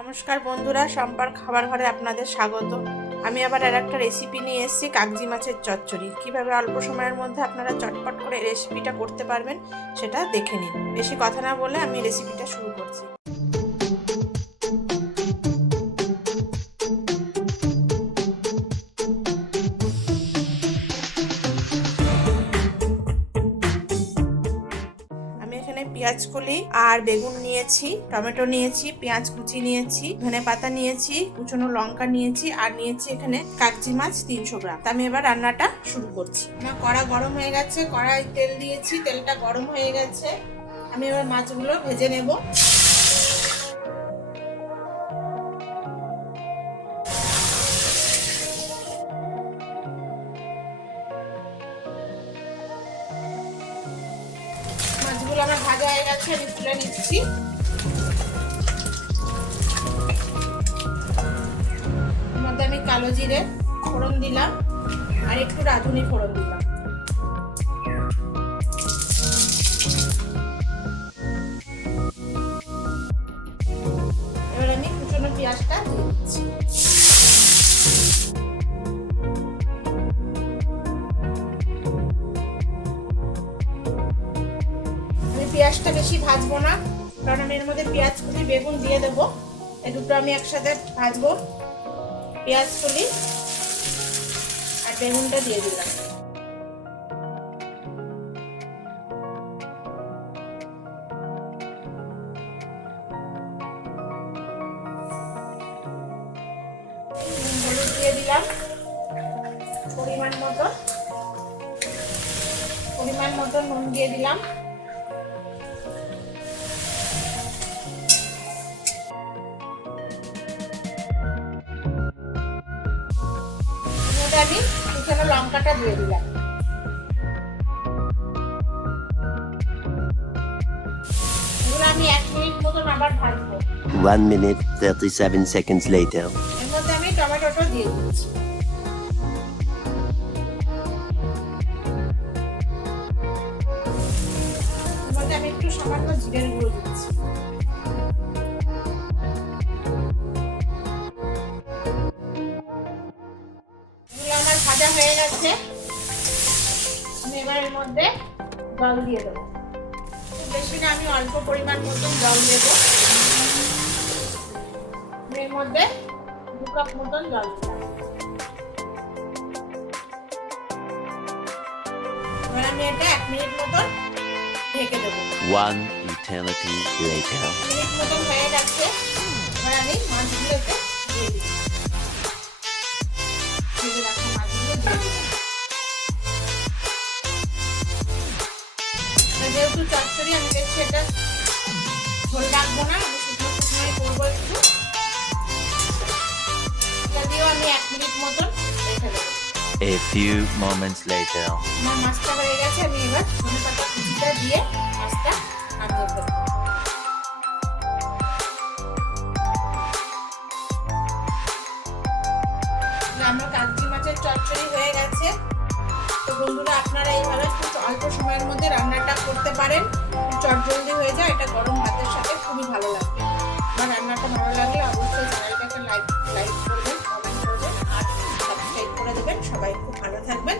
নমস্কার বন্ধুরা, সম্পার খাবার ঘরে আপনাদের স্বাগত। আমি আবার একটা রেসিপি নিয়ে এসেছি, কাগজি মাছের চচ্চড়ি। কিভাবে অল্প সময়ের মধ্যে আপনারা চটপট করে রেসিপিটা করতে পারবেন সেটা দেখে নিন। বেশি কথা না বলে আমি রেসিপিটা শুরু করছি। পেঁয়াজ কলি আর বেগুন নিয়েছি, টমেটো নিয়েছি, পেঁয়াজ কুচি নিয়েছি, ধনেপাতা নিয়েছি, কুচনো লঙ্কা নিয়েছি, আর নিয়েছি এখানে কাগজি মাছ 300 গ্রাম। আমি এবার রান্নাটা শুরু করছি। আমার কড়া গরম হয়ে গেছে, কড়াই তেল দিয়েছি, তেলটা গরম হয়ে গেছে। আমি এবার মাছগুলো ভেজে নেব। মাছগুলো আমার ভাজা হয়ে গেছে, আমি তুলে নিচ্ছি। এর মধ্যে আমি কালো জিরে ফোড়ন দিলাম আর একটু রাঁধুনি ফোড়ন দিলাম। এবার আমি কুচনো পেঁয়াজটা দিয়ে দিচ্ছি। পেঁয়াজটা বেশি ভাজবো না, কারণ আমি এর মধ্যে পেঁয়াজ কুচি বেগুন দিয়ে দেবো। এই দুটো আমি একসাথে ভাজবো। পেঁয়াজ কুচি আর বেগুনটা দিয়ে দিলাম। হলুদ দিয়ে দিলাম পরিমাণ মতো নুন দিয়ে দিলাম। আমি কুচনো লঙ্কাটা দিয়ে দিলাম। এগুলো আমি 1 মিনিট মতন আবার ভাজবো। 1 minute 37 seconds later. এর মধ্যে আমি টমেটোটা দিয়ে দিচ্ছি। এর মধ্যে আমি একটু সামান্য জিরের গুঁড়ো দিচ্ছি। আমার ভাজা হয়ে গেছে, আমি এবার এর মধ্যে জল দিয়ে দেবো। বেশি না, আমি অল্প পরিমাণ মতন জল দেবো। এর মধ্যে 2 কাপ মতন জল দিলাম। এবার আমি এটা 1 মিনিট মতন ঢেকে দেবো। 1 eternity later. 1 মিনিট মতন হয়ে গেছে। এবার আমি মাছগুলোকে দিয়ে দিই। যেহেতু চচ্চড়ি আমি দেখছি এটা ঝোল রাখবো না, আমি শুকনো শুকনোই করবো একটু। এটা দিয়েও আমি 1 মিনিট মতন রেখে দেবো। A few moments later. আমার মাছটা হয়ে গেছে, আমি এবার ধনেপাতা কুচিটা দিয়ে মাছটা নামিয়ে দেবো। আমার কাগজি মাছের চচ্চড়ি হয়ে গেছে। তো বন্ধুরা, আপনারা এইভাবে খুব অল্প সময়ের মধ্যে রান্নাটা করতে পারেন, চটজলদি হয়ে যায়। এটা গরম ভাতের সাথে খুবই ভালো লাগবে। আমার রান্নাটা ভালো লাগলে অবশ্যই চ্যানেলটাকে লাইক করবেন, কমেন্ট করবেন আর সাবস্ক্রাইব করে দেবেন। সবাই খুব ভালো থাকবেন।